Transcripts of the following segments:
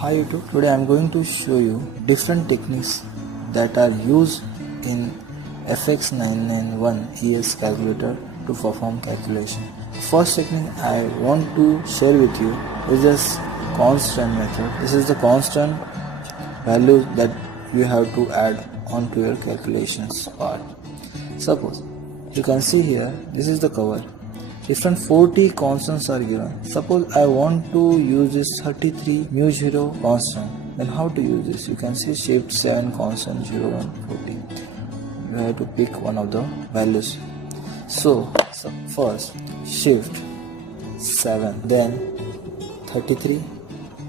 Hi YouTube, today I am going to show you different techniques that are used in fx-991es calculator to perform calculation. First technique I want to share with you is this constant method. This is the constant value that you have to add onto your calculations part. Suppose you can see here, this is the cover. Different 40 constants are given. Suppose I want to use this 33 mu0 constant. Then how to use this? You can see shift 7 constant 0 1 40. You have to pick one of the values. So first shift 7, then 33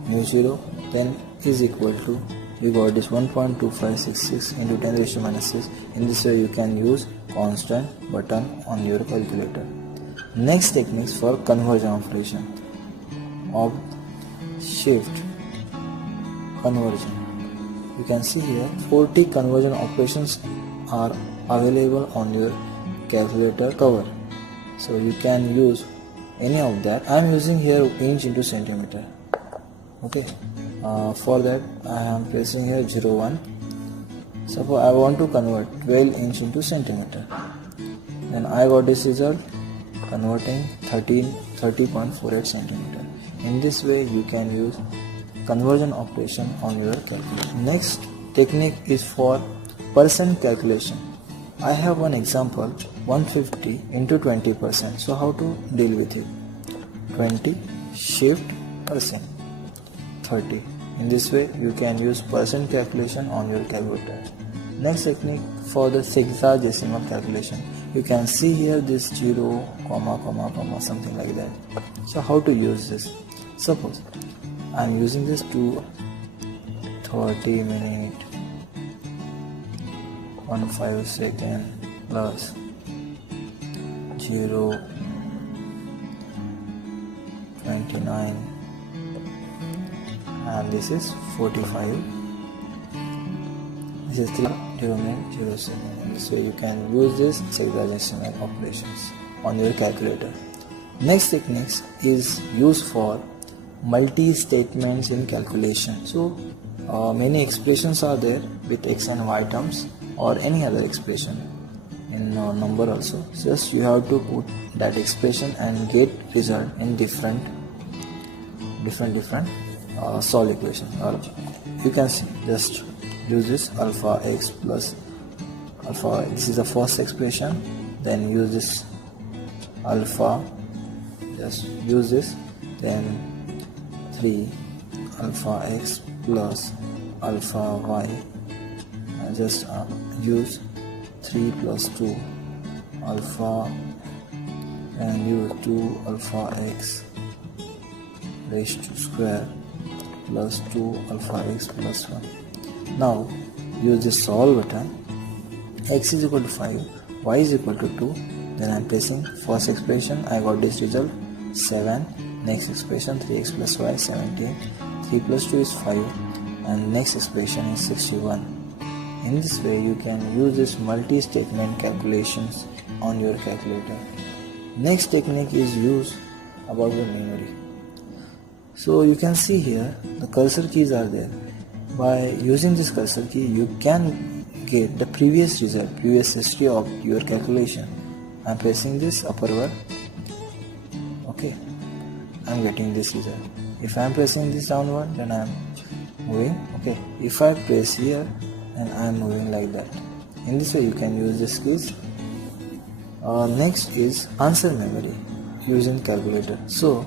mu0, then is equal to, you got this 1.2566 into 10 raised to minus 6. In this way you can use constant button on your calculator. Next techniques for conversion operation of shift conversion. You can see here 40 conversion operations are available on your calculator cover. So you can use any of that. I am using here inch into centimeter. Okay. For that I am placing here 01. Suppose I want to convert 12 inch into centimeter. Then I got this result, converting 30.48 centimeter. In this way you can use conversion operation on your calculator. Next technique is for percent calculation. I have one example, 150 into 20%. So how to deal with it? 20 shift percent 30. In this way you can use percent calculation on your calculator. Next technique for the sexagesimal calculation. You can see here this 0, something like that. So how to use this? Suppose I am using this to 30 minute 15 second plus 0 29 and this is 45. This is 0 minute 0 second. So you can use this sexagesimal operations on your calculator. Next techniques is used for multi-statements in calculation. So many expressions are there with x and y terms or any other expression in number also. Just you have to put that expression and get result in different solve equation. Or you can see, just use this alpha x plus alpha, this is the first expression, then use this alpha, just use this, then 3 alpha x plus alpha y, and just use 3 plus 2 alpha and use 2 alpha x raised to square plus 2 alpha x plus 1. Now use this solve button. X is equal to 5, y is equal to 2. Then I am placing first expression. I got this result 7. Next expression 3x plus y 17. 3 plus 2 is 5 and next expression is 61. In this way you can use this multi-statement calculations on your calculator. Next technique is used about the memory. So you can see here the cursor keys are there. By using this cursor key you can get the previous result, previous history of your calculation. I am pressing this upward. Okay, I am getting this result. If I am pressing this downward, then I am moving. Okay, if I press here, then I am moving like that. In this way you can use this keys. Next is answer memory using calculator. So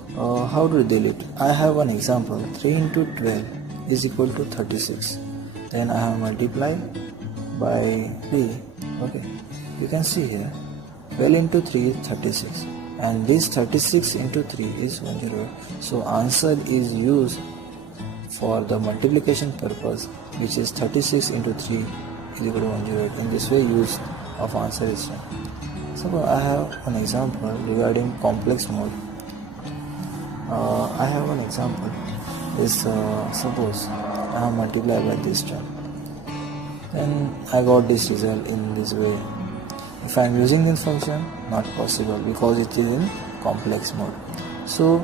how to deal it? I have one example, 3 into 12 is equal to 36. Then I have multiplied by 3. Okay, you can see here 12 into 3 is 36 and this 36 into 3 is 108. So answer is used for the multiplication purpose, which is 36 into 3 is equal to 108. In this way use of answer is done. So I have an example regarding complex mode. I have an example is suppose I have multiplied by this term, then I got this result in this way. If I am using this function, not possible because it is in complex mode. So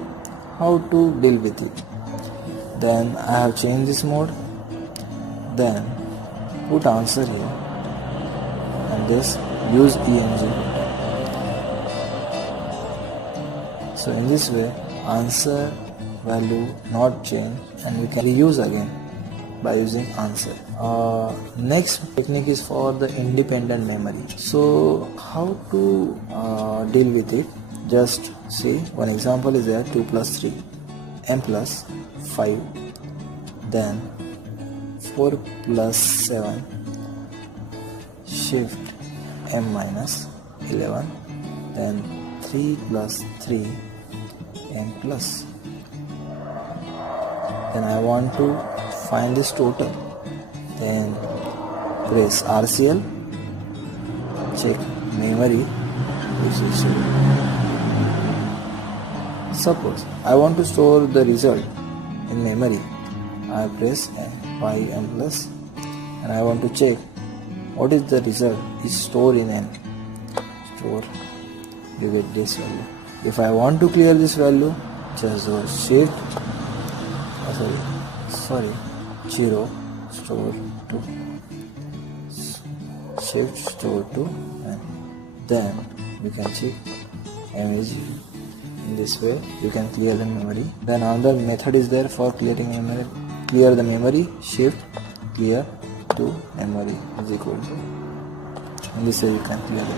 how to deal with it? Then I have changed this mode. Then put answer here and this use ENG. So in this way answer value not change and you can reuse again by using answer. Next technique is for the independent memory. So how to deal with it? Just see, one example is there, 2 plus 3, m plus 5, then 4 plus 7, shift m minus 11, then 3 plus 3, m plus. Then I want to find this total. Then press RCL, check memory, which is suppose I want to store the result in memory. I press y m plus and I want to check what is the result is stored in n. Store, you get this value. If I want to clear this value, just do shift 0 store to shift store to, and then you can check m is 0. In this way you can clear the memory. Then another method is there for clearing memory. Clear the memory, shift clear to memory is equal to. In this way you can clear the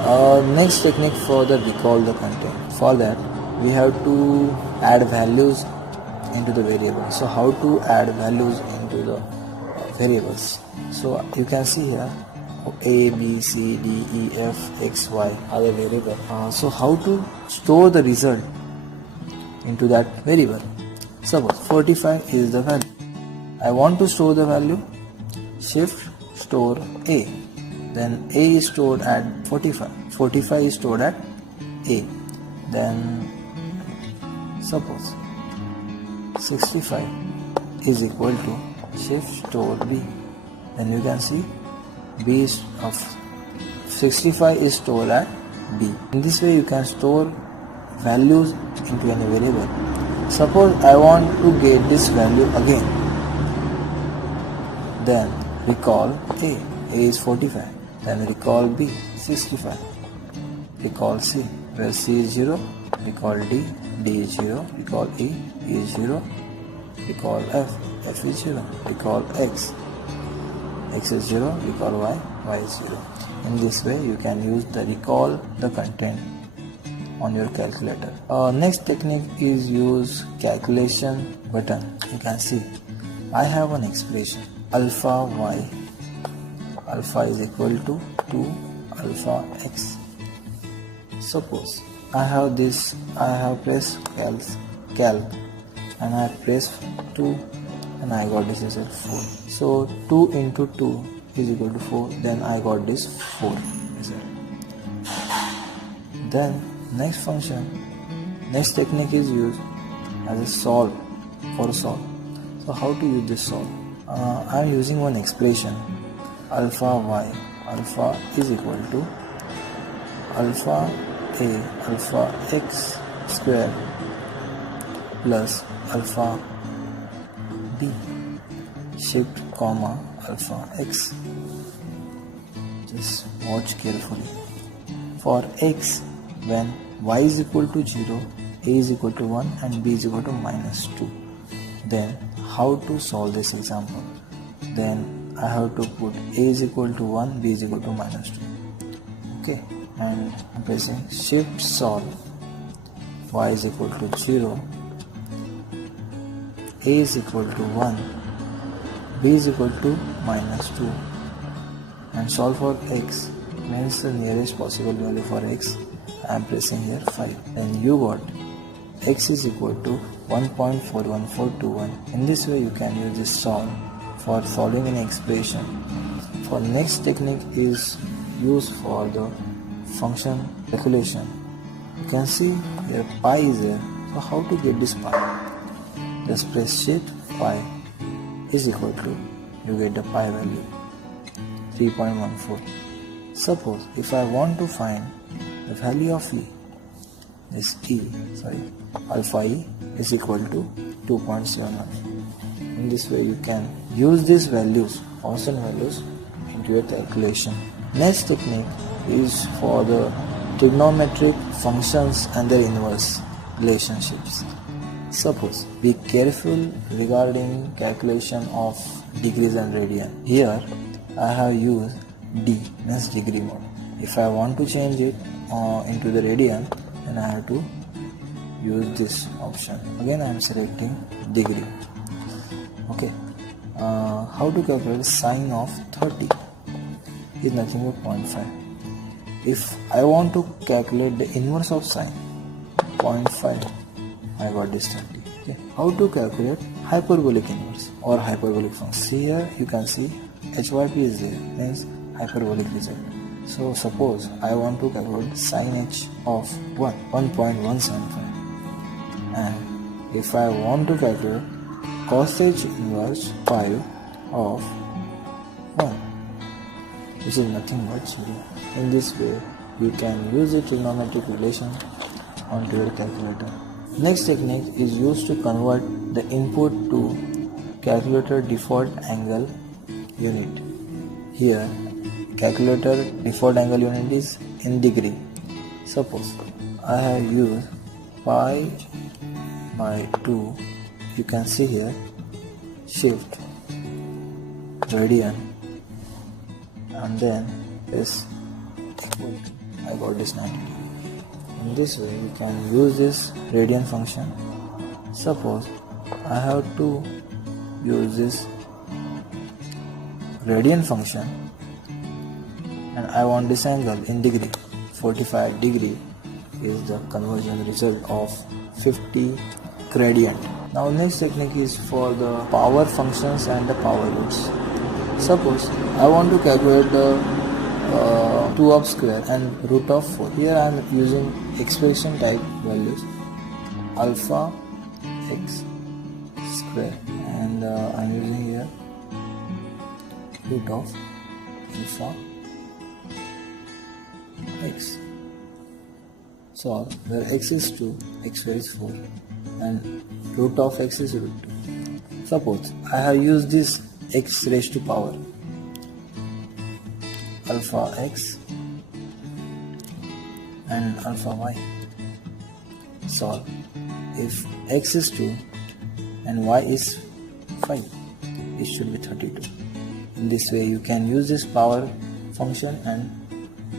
memory. Next technique for the recall the content. For that we have to add values into the variable. So how to add values into the variables? So you can see here A, B, C, D, E, F, X, Y are the variable. So how to store the result into that variable? Suppose 45 is the value. I want to store the value. Shift store A. Then A is stored at 45. 45 is stored at A. Then suppose 65 is equal to shift store B. Then you can see B is of 65 is stored at B. In this way you can store values into any variable. Suppose I want to get this value again. Then recall A. A is 45. Then recall B 65. Recall C where C is 0. Recall D. D is 0. Recall E. E is 0. Recall F. F is 0. Recall X. X is 0. Recall Y. Y is 0. In this way you can use the recall the content on your calculator. Next technique is use calculation button. You can see I have an expression alpha y. Alpha is equal to 2 alpha x. Suppose I have this, I have pressed calc and I pressed 2 and I got this result 4. So 2 into 2 is equal to 4. Then I got this 4 result. Then next technique is used as a solve for solve. So how to use this solve? I am using one expression alpha y. Alpha is equal to alpha a alpha x square plus alpha b shift comma alpha x. Just watch carefully. For x, when y is equal to 0, a is equal to 1 and b is equal to minus 2. Then how to solve this example? Then I have to put a is equal to 1, b is equal to minus 2. Okay, and I'm pressing shift solve. Y is equal to 0, a is equal to 1, b is equal to minus 2, and solve for x means the nearest possible value for x. I am pressing here 5. Then you got x is equal to 1.41421. In this way you can use this solve for solving an expression. For next technique is used for the function calculation. You can see here pi is there. So how to get this pi? Just press shift pi is equal to, you get the pi value 3.14. Suppose if I want to find the value of e, this alpha e is equal to 2.71. In this way you can use these values, constant values, into your calculation. Next technique is for the trigonometric functions and their inverse relationships. Suppose, be careful regarding calculation of degrees and radian. Here I have used D, means degree mode. If I want to change it into the radian, then I have to use this option. Again I am selecting degree. Okay. How to calculate sine of 30 is nothing but 0.5. If I want to calculate the inverse of sine, 0.5, I got this 30. Okay. How to calculate hyperbolic inverse or hyperbolic function? Here you can see HYP is there, means hyperbolic result. So suppose I want to calculate sine h of 1.175, and if I want to calculate cos h inverse 5 of 1, which is nothing but 0. In this way you can use the trigonometric relation onto your calculator. Next technique is used to convert the input to calculator default angle unit. Here calculator default angle unit is in degree. Suppose I have used pi by 2, you can see here shift radian and then is equal to, I got this 90. In this way you can use this radian function. Suppose I have to use this radian function and I want this angle in degree. 45 degree is the conversion result of 50 gradient. Now next technique is for the power functions and the power roots. Suppose I want to calculate the 2 square and root of 4. Here I am using expression type values alpha x square, and I am using here root of alpha x. So where x is 2, x square is 4, and root of x is root 2. Suppose I have used this x raised to power alpha x and alpha y. Solve. If x is 2 and y is 5, it should be 32. In this way you can use this power function and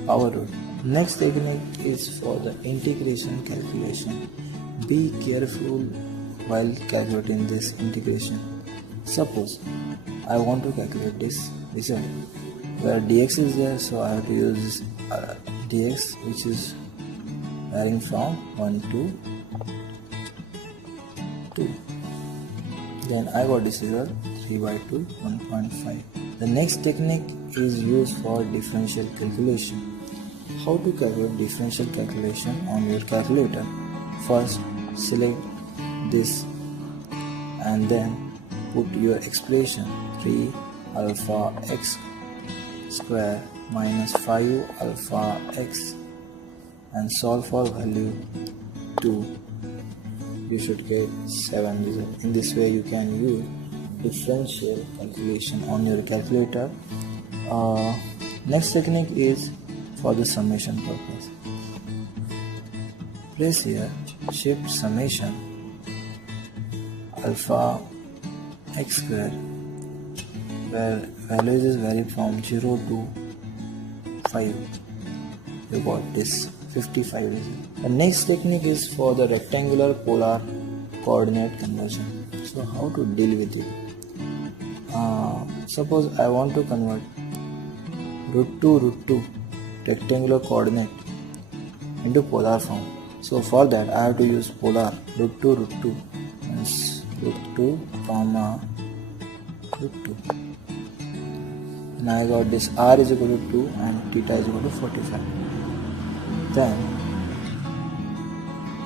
power root. Next technique is for the integration calculation. Be careful while calculating this integration. Suppose I want to calculate this result where dx is there, so I have to use dx, which is varying from 1 to 2. Then I got this result 3 by 2, 1.5. The next technique is used for differential calculation. How to calculate differential calculation on your calculator? First select this and then put your expression 3 alpha x square minus 5 alpha x and solve for value 2. You should get 7 result. In this way you can use differential calculation on your calculator. Next technique is for the summation purpose. Place here shift summation alpha x square, where values is vary from 0 to 5. You got this 55 result. The next technique is for the rectangular polar coordinate conversion. So how to deal with it? Suppose I want to convert root 2 rectangular coordinate into polar form. So for that I have to use polar root 2 means root 2 comma root 2, and I got this r is equal to 2 and theta is equal to 45. Then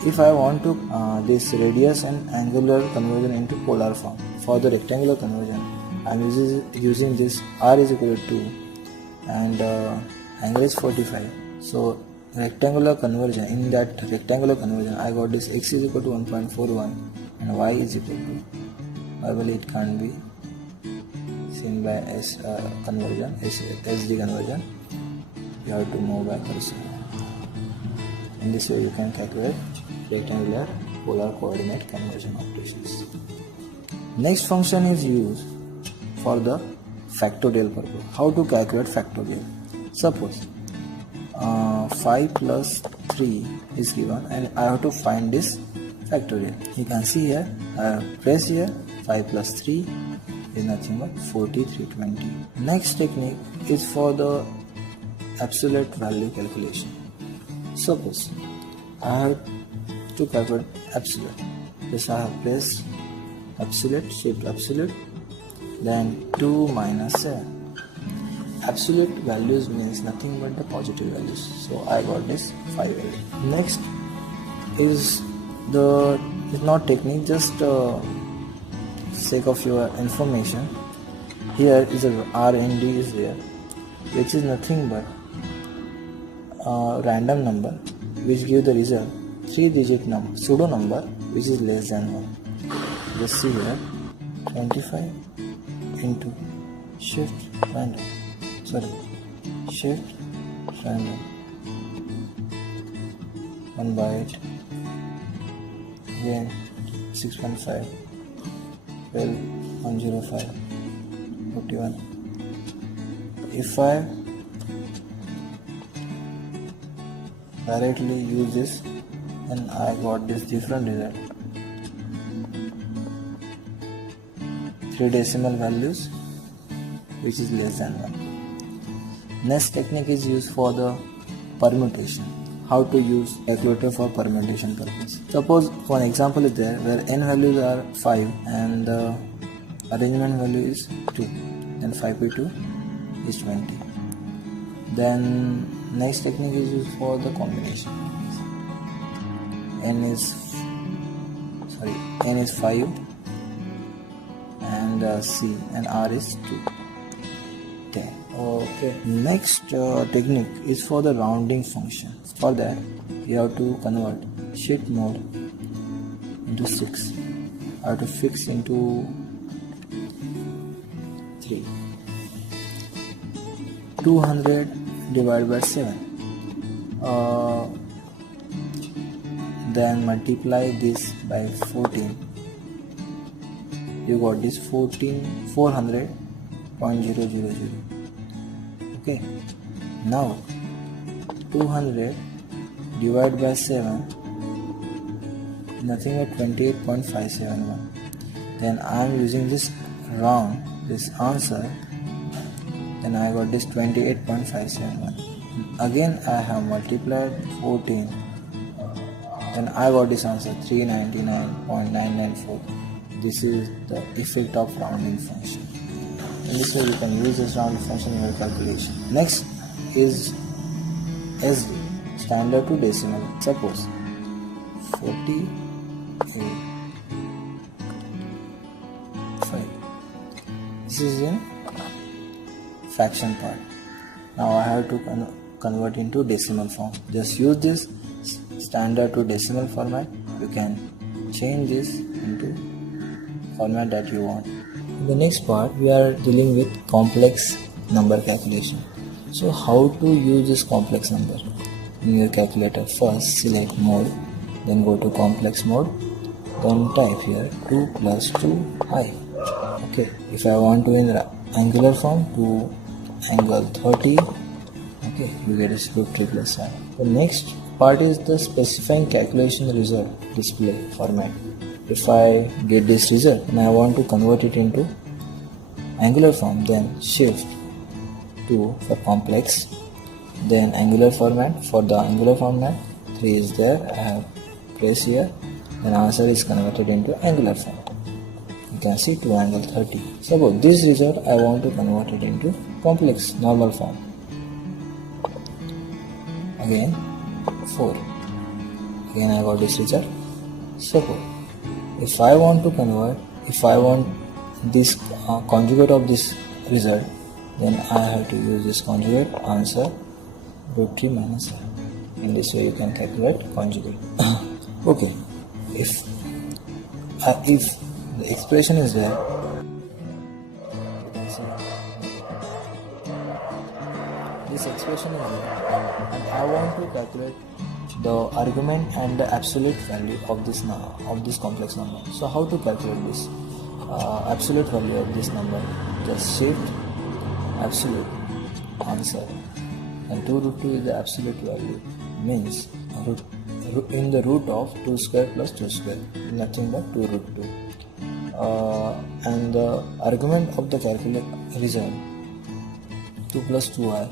if I want to this radius and angular conversion into polar form, for the rectangular conversion I am using this r is equal to 2 and angle is 45. So rectangular conversion, in that rectangular conversion I got this x is equal to 1.41 and y is equal to, normally it can't be seen by S conversion, SD conversion, you have to move back also. In this way you can calculate rectangular polar coordinate conversion operations. Next function is used for the factorial purpose. How to calculate factorial? Suppose 5 plus 3 is given and I have to find this factorial. You can see here, I have pressed here, 5 plus 3 is nothing but 4320. Next technique is for the absolute value calculation. Suppose I have to calculate absolute. This I have pressed absolute, shift absolute, then 2 minus 7. Absolute values means nothing but the positive values, so I got this 580. Next is not technique, just sake of your information. Here is a RND is there, which is nothing but a random number which give the result 3-digit number, pseudo number which is less than 1. Just see here, 25 into shift random, shift random 1 by 8, again 6.5, 12, 105, 41. If I directly use this, and I got this different result. 3 decimal values which is less than 1. Next technique is used for the permutation. How to use calculator for permutation purpose. Suppose one example is there where n values are 5 and the arrangement value is 2, then 5 by 2 is 20. Then next technique is used for the combination. n is 5 and C and R is 2. 10. Okay. Next technique is for the rounding function. For that you have to convert sheet mode into 6. I have to fix into 3. 200 divided by 7. Then multiply this by 14. You got this 400.000. Okay. Now 200 divided by 7, nothing but 28.571. Then I am using this round, this answer. Then I got this 28.571. Again I have multiplied 14. Then I got this answer 399.994. This is the effect of rounding function. In this way you can use this rounding function in your calculation. Next is SD, standard to decimal. Suppose 48.5. This is in fraction part. Now I have to convert into decimal form. Just use this standard to decimal format. You can change this into format that you want. In the next part we are dealing with complex number calculation. So how to use this complex number? In your calculator, first select mode, then go to complex mode, then type here 2 plus 2i. Okay, if I want to in angular form, to angle 30, okay, you get a root 3 plus 7. The next part is the specifying calculation result display format. If I get this result and I want to convert it into angular form, then shift 2 for complex, then angular format. For the angular format, 3 is there, I have pressed here, then answer is converted into angular form. You can see 2 angle 30. Suppose this result I want to convert it into complex normal form. Again 4. Again I got this result. Suppose if I want to convert, if I want this conjugate of this result, then I have to use this conjugate, answer root 3 minus 7. In this way you can calculate conjugate. Okay, if the expression is there, you can see this expression is there, and I want to calculate the argument and the absolute value of this complex number. So how to calculate this absolute value of this number? Just shift absolute answer, and 2 root 2 is the absolute value, means in the root of 2 square plus 2 square, nothing but 2 root 2. And the argument of the calculate result 2 plus 2i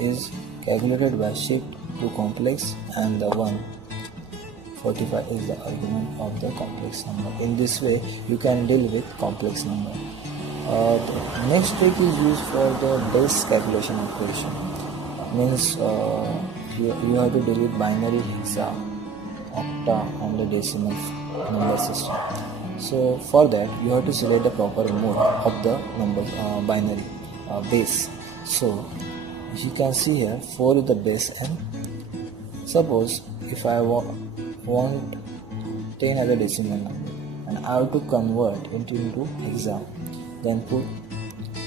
is calculated by shift to complex, and the 145 is the argument of the complex number. In this way you can deal with complex number. The next trick is used for the base calculation operation, means you have to deal with binary, hexa, octa and the decimal number system. So for that you have to select the proper mode of the number binary base. So as you can see here, 4 is the base, and suppose if I want 10 as a decimal number and I have to convert into hexa, then put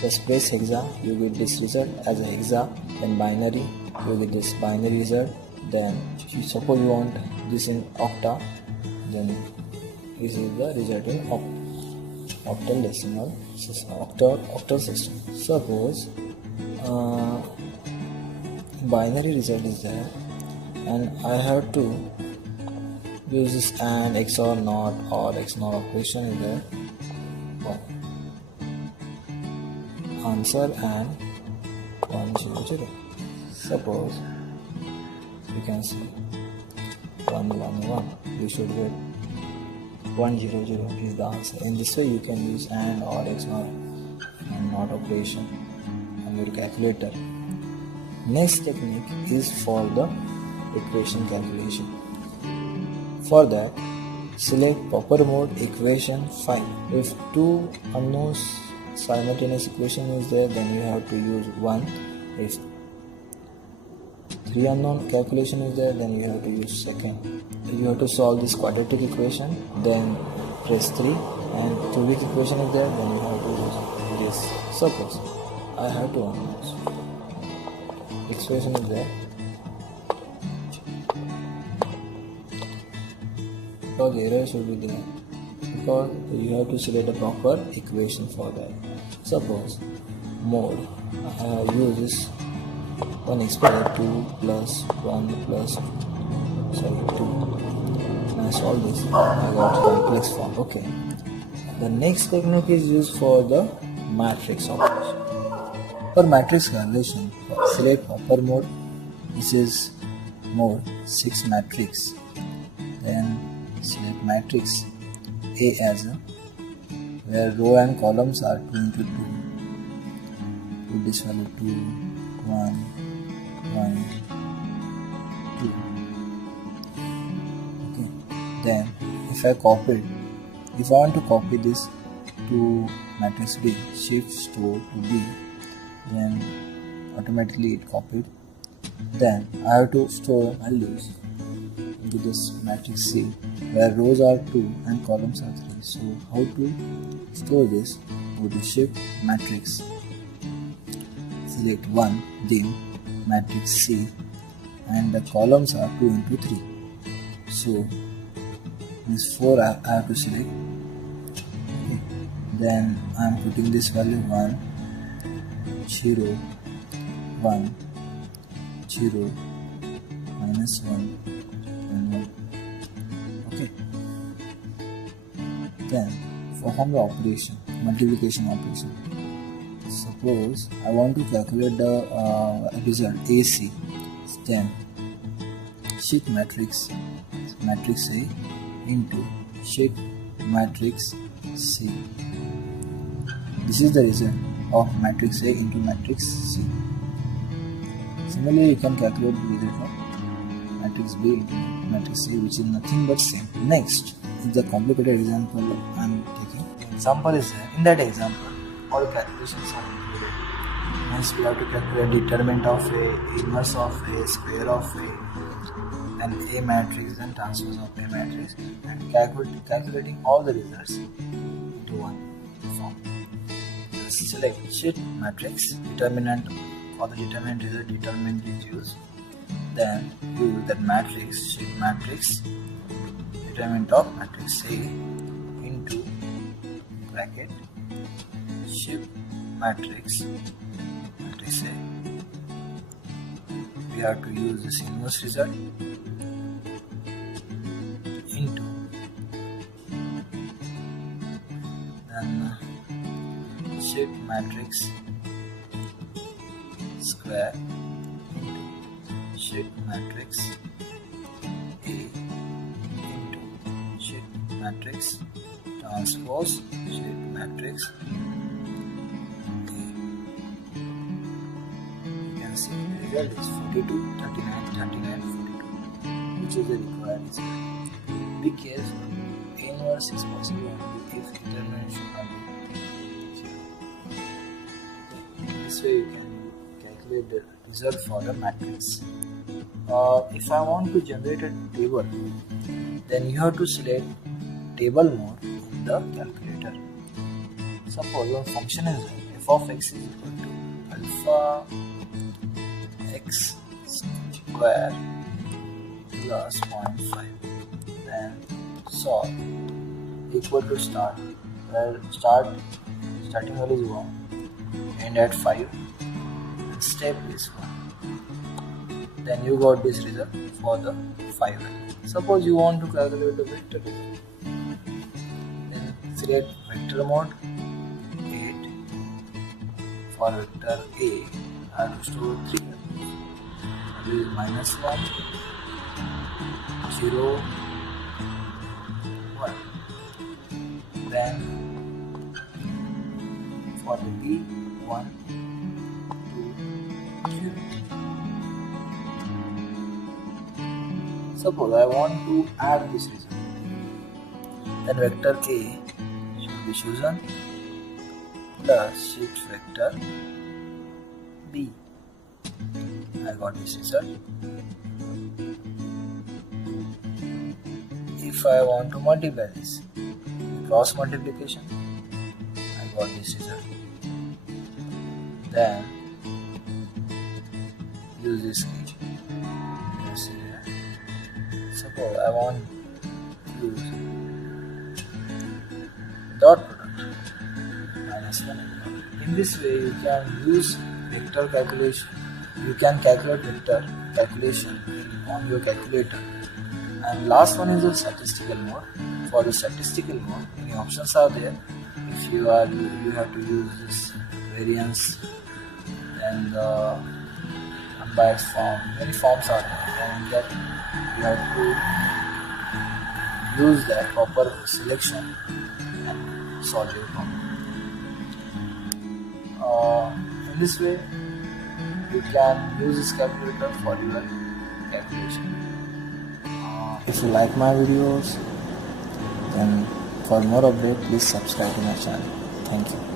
the space hexa, you get this result as a hexa, then binary, you get this binary result. Then suppose you want this in octa, then this is the result in octal decimal system, octal system. Suppose binary result is there, and I have to use this AND, XOR NOT or XNOR operation is there. Answer and 100. Suppose you can see 111, you should get 100 is the answer. In this way you can use AND or XNOR and NOT operation on your calculator. Next technique is for the equation calculation. For that, select proper mode equation 5. If 2 unknowns simultaneous equation is there, then you have to use 1. If 3 unknown calculation is there, then you have to use 2nd. If you have to solve this quadratic equation, then press 3, and cubic equation is there, then you have to use this. Suppose I have 2 unknowns, expression is there, because error should be there, because you have to select a proper equation for that. Suppose mode, I have used this one expression 2 plus 1 plus 2. When I solve this, I got complex form. Okay. The next technique is used for the matrix operation. For matrix calculation, select proper mode. This is mode 6 matrix. Then select matrix A as a, where row and columns are 2 into 2. Put this value 2, 1, 1, 2. Okay. Then if I want to copy this to matrix B, shift store to B, then automatically it copied. Then I have to store values into this matrix C, where rows are 2 and columns are 3. So how to store this? Go to shift matrix, select 1, then matrix C, and the columns are 2 into 3. So this 4 I have to select. Okay. Then I am putting this value 1, 0, 1, 0, minus 1, and 1. Okay. Then perform the operation, multiplication operation. Suppose I want to calculate the result AC. Then shift matrix A into shift matrix C. This is the result of matrix A into matrix C. Similarly, you can calculate the result of matrix B into matrix C, which is nothing but same. Next is the complicated example I am taking. The example is there. In that example, all calculations are included. Hence, we have to calculate determinant of A, inverse of A, square of A, and A matrix and transpose of A matrix, and calculating all the results into one form. Just select sheet matrix, determinant for the determinant result, determinant is used. Then use that matrix, sheet matrix, determinant of matrix A into bracket sheet matrix A. We have to use this inverse result into then sheet matrix square into sheet matrix A into sheet matrix transpose sheet matrix A. You can see the result is 42, 39, 39, 42, which is the required result. Be careful, inverse is possible only if determinant should not be 0. This way you can calculate the result for the matrix. If I want to generate a table, then you have to select table mode in the calculator. Suppose your function is f of x is equal to alpha x square plus 0.5. Then solve equal to start, where starting value is 1, end at 5, and step is 1. Then you got this result for the 5 value. Suppose you want to calculate the vector result. Then select vector mode 8. For vector A, I have to store 3 values. Value is -1, 0, 1. Then for the B, 1, 2, 0. Suppose I want to add this result. Then vector A should be chosen plus shift vector B. I got this result. If I want to multiply this, cross multiplication, I got this result. Then use this key. Suppose I want to use dot product -1. In this way, you can use vector calculation. You can calculate vector calculation on your calculator. And last one is the statistical mode. For the statistical mode, many options are there. If you have to use this variance and the unbiased form. Many forms are there, and that you have to use that proper selection and solve your problem. In this way, you can use this calculator for your calculation. If you like my videos, then for more updates, please subscribe to my channel. Thank you.